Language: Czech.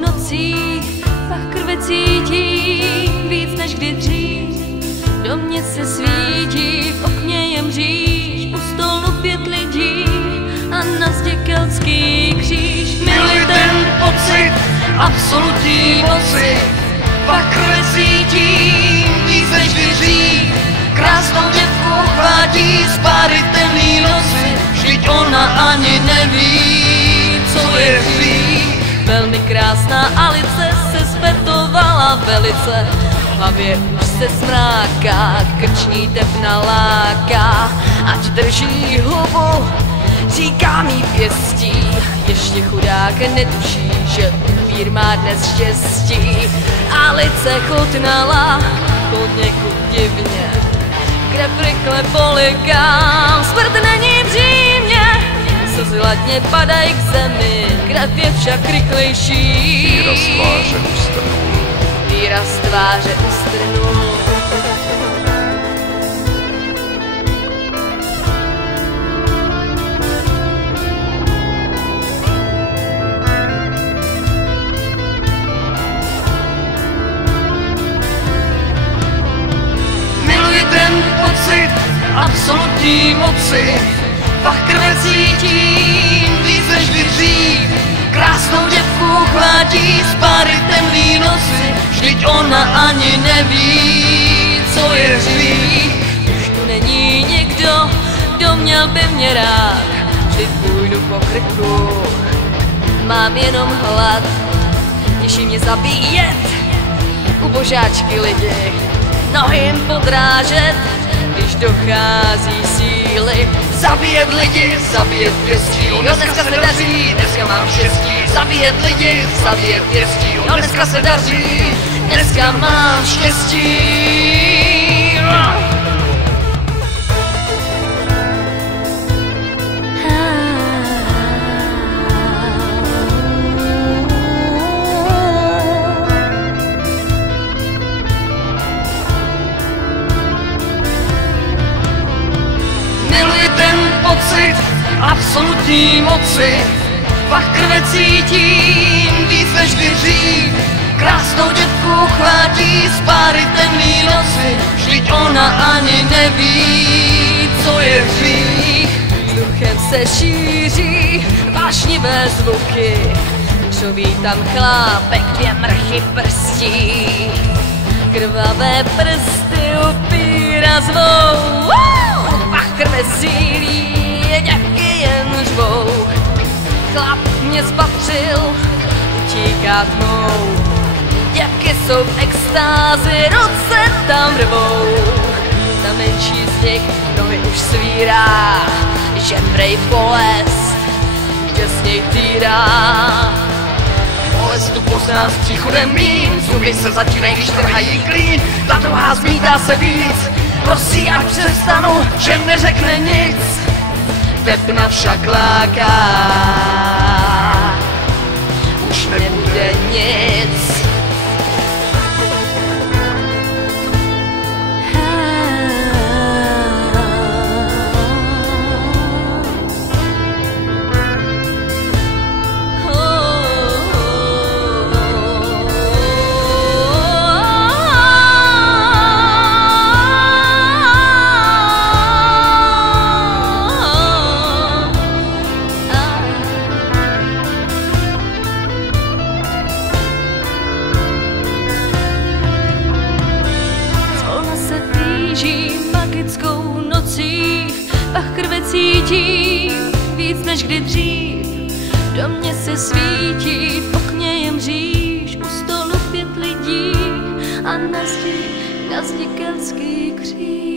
Nocí pach krve cítím víc než kdy dřív. Do mě se svítí, v okně je mříž, u stolu 5 lidí a na zdě keltský kříž. Miluji ten pocit absolutní moci, pach krve cítím víc než kdy dřív. Krásnou děvku chvátí z páry temný noci, vždyť ona ani neví, co je hřích. Velmi krásná Alice se zpetovala velice, v hlavě už se smráká, krční tepna láká, ať drží hubu, říká mý pěstí. Ještě chudák netuší, že upír má dnes štěstí. Alice chutnala poněkud divně, krev rychle polikám, smrt není v Římě. Slzy ladně padají k zemi, krev je však rychlejší. Výraz tváře ustrnul. Výraz tváře ustrnul. Miluji ten pocit absolutní moci, pach krve cítím víc než kdy dřív. Krásnou děvku chvátí z páry temný noci, vždyť ona ani neví, co je hřích. Už tu není nikdo, kdo měl by mě rád, vždy půjdu po krku, mám jenom hlad. Těší mě zabíjet, ubožáčky lidi, nohy jim podrážet, když dochází síly. Zabíjet lidi, zabíjet pěstí, dneska se daří, dneska mám štěstí. Zabíjet lidi, zabíjet pěstí, dneska se daří, dneska mám štěstí. Miluji ten pocit absolutní moci, pach krve cítím víc než kdy dřív. Krásnou děvku chvátí z páry temný noci, vždyť ona ani neví, co je hřích. Vzduchem se šíří vášnivé zvuky, čoví tam chlápek 2 mrchy prstí. Krvavé prsty upíra zvou, pach krve sílí, děvky jen řvou. Chlap mě spatřil, utíká tmou, děvky jsou v extázi, ruce tam rvou. Ta menší z nich nohy už svírá, že prej bolest těsněj týrá. Bolest tu poznám s příchodem mým, zuby se zatínají, když trhají klín. Ta druhá zmítá se víc, prosí, ať přestanu, že neřekne nic. Tepna však láká, už nebude nic. pach krve cítím víc než kdy dřív. Do mě se svítí, v okně je mříž, u stolu 5 lidí a na zdi keltský kříž.